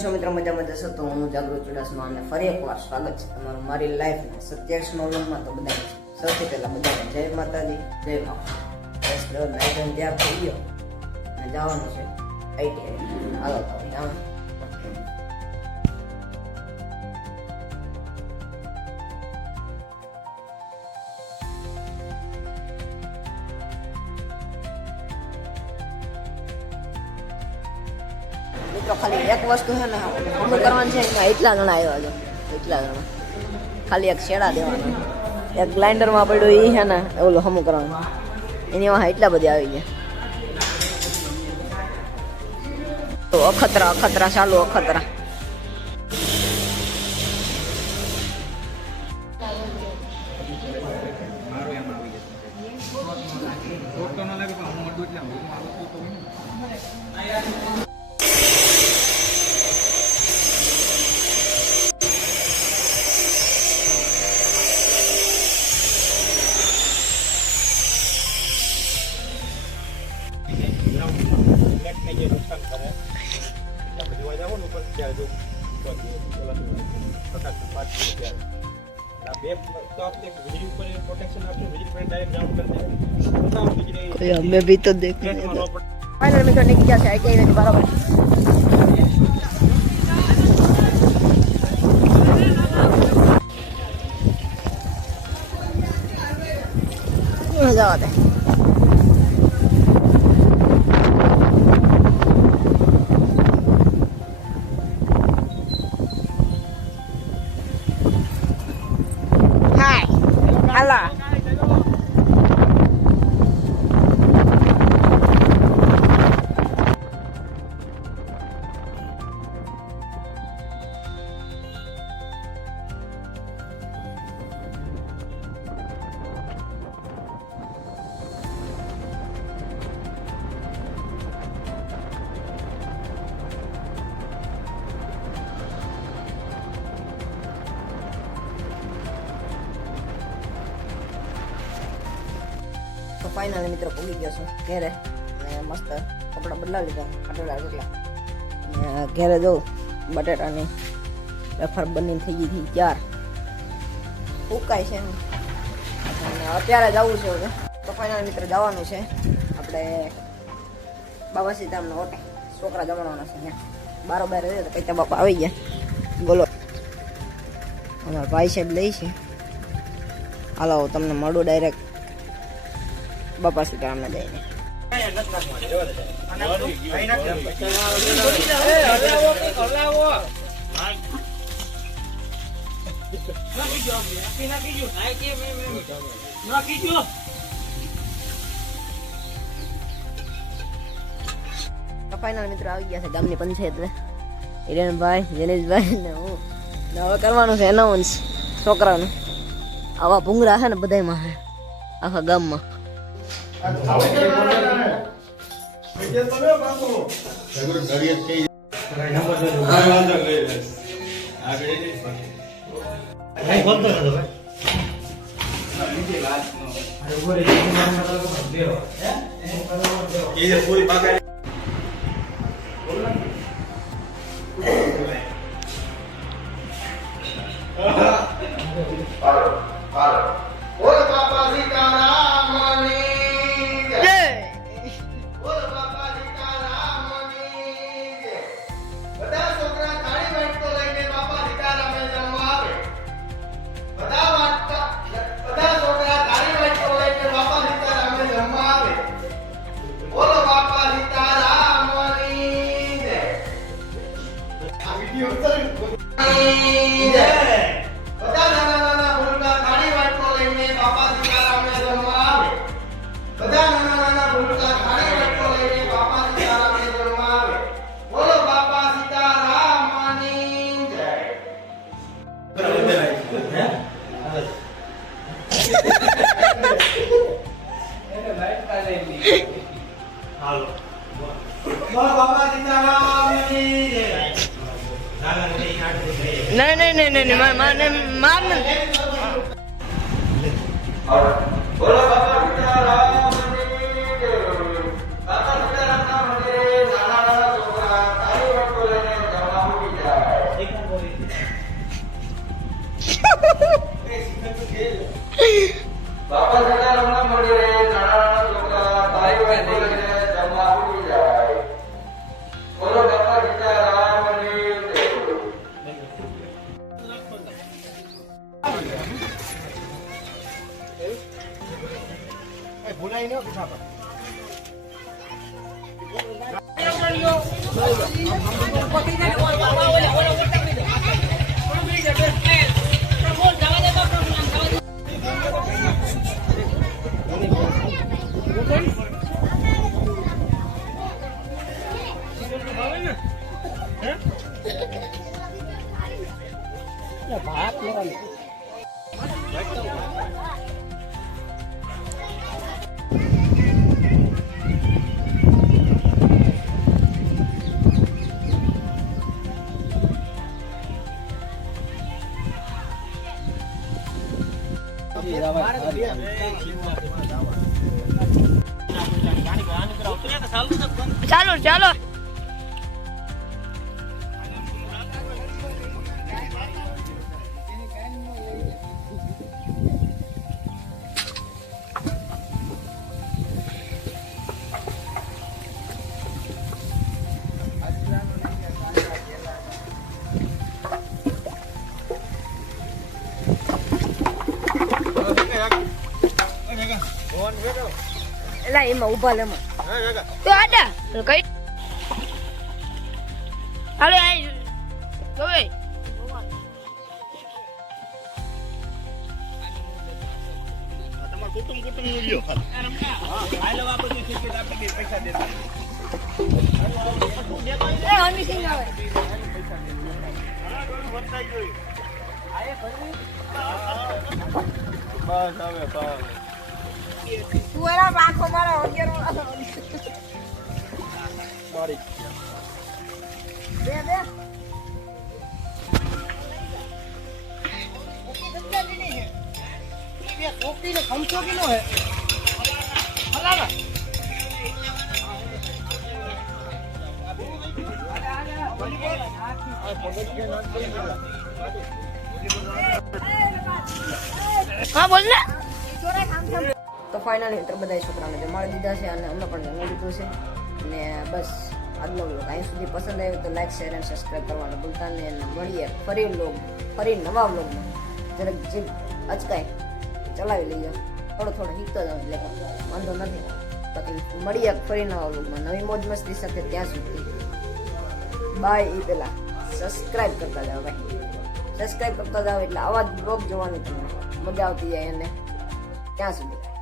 છો મિત્રો? મજામાં જશો તો હું જાગૃત ચુડાસમા અને ફરી એકવાર સ્વાગત છે તમારું મારી લાઈફના સત્યાવીસમા વ્લોગમાં. તો બધાને સૌથી પહેલા બધાને જય માતાજી, જય મા. બસ નાઈટન ત્યાં થઈ ગયો અને જવાનું છે આઈટીઆઈ. હાલો તો જવાનું. મિત્રો ખાલી એક વસ્તુ છે ને અમુક કરવાનું છે, એમાં એટલા જણા આવ્યા છે, એટલા જણા. ખાલી એક શેડા દેવાનો, એક ગ્લાઇન્ડરમાં પડ્યો એ છે ને ઓલું હમું કરવાનું, એની વાહ એટલા બધી આવી ગયા. તો અખતરા અખતરા ચાલુ અખતરા. मैं भी तो देख फाइनल में करने की क्या है कि बराबर मजा आता है. Alah. તો ફાઇનલી મિત્રો પૂગી ગયો છું ઘેરે અને મસ્ત કપડાં બદલાવી લીધા, ખાટેલા રોટલા ઘેરે જવું. બટેટાની વેફર બનીને થઈ ગઈ હતી ચાર, ફૂકાય છે અને અત્યારે જવું છે હવે. તો ફાઇનલી મિત્રો જવાનું છે આપણે બાબા સીતારામનો ઓટે, છોકરા જમવાના છે ત્યાં બારોબાર રહ્યો તો કઈ બાપા આવી ગયા. બોલો અમારા ભાઈ સાહેબ લઈ છે. હાલો તમને મળું ડાયરેક્ટ બાપા સીતારામને જઈને. ફાઇનલ મિત્રો આવી ગયા છે ગામની પંચાયત. હિરેનભાઈ, જનેશભાઈ ને હું હવે કરવાનું છે એનાઉન્સ છોકરાનું. આવા ભૂંગરા છે ને બધામાં છે આખા ગામમાં. नहीं मारने बोलो बाबा सीताराम बाबा सीताराम ना मंदिरे नाना नाना छोकरा तारी वटको लेने जमवा उठी ભૂલાઈ ન પીઠા પર ભાત લેવાનું ચાલો ચાલો એલા એમાં ઉભા લે તો આડા કઈ હાલો આઈ જોવે તમાર કુટુંબ નું લ્યો આ લેવા બધું છે કે આપણે પૈસા દેતા એ હની સિંહ આવે બસ હવે બસ તું એના આંખો મારા વગેરે મારી બે બે કોપી ને ખમચો કિલો હે હલાવા હા બોલ ને તો ફાઇનલી ઇન્ટર બધા છોકરાને જમાડી દીધા છે અને અમે પણ જમી લીધું છે અને બસ આજનો વ્લોગ અહીં સુધી પસંદ આવ્યો તો લાઈક શેર અને સબસ્ક્રાઈબ કરવાનું ભૂલતા નહીં અને મળીએ ફરી નવા વ્લોગમાં જરાક જીભ અચકાય ચલાવી લઈએ થોડો શીખતો જાવ એટલે વાંધો નથી બાકી મળીએ ફરી નવા વ્લોગમાં નવી મોજ મસ્તી સાથે ત્યાં સુધી બાય એ પેલા સબસ્ક્રાઈબ કરતા જાઓ ભાઈ સબસ્ક્રાઈબ કરતા જાઓ એટલે આવા જ બ્લોગ જોવાની તમને મજા આવતી જાય અને ત્યાં સુધી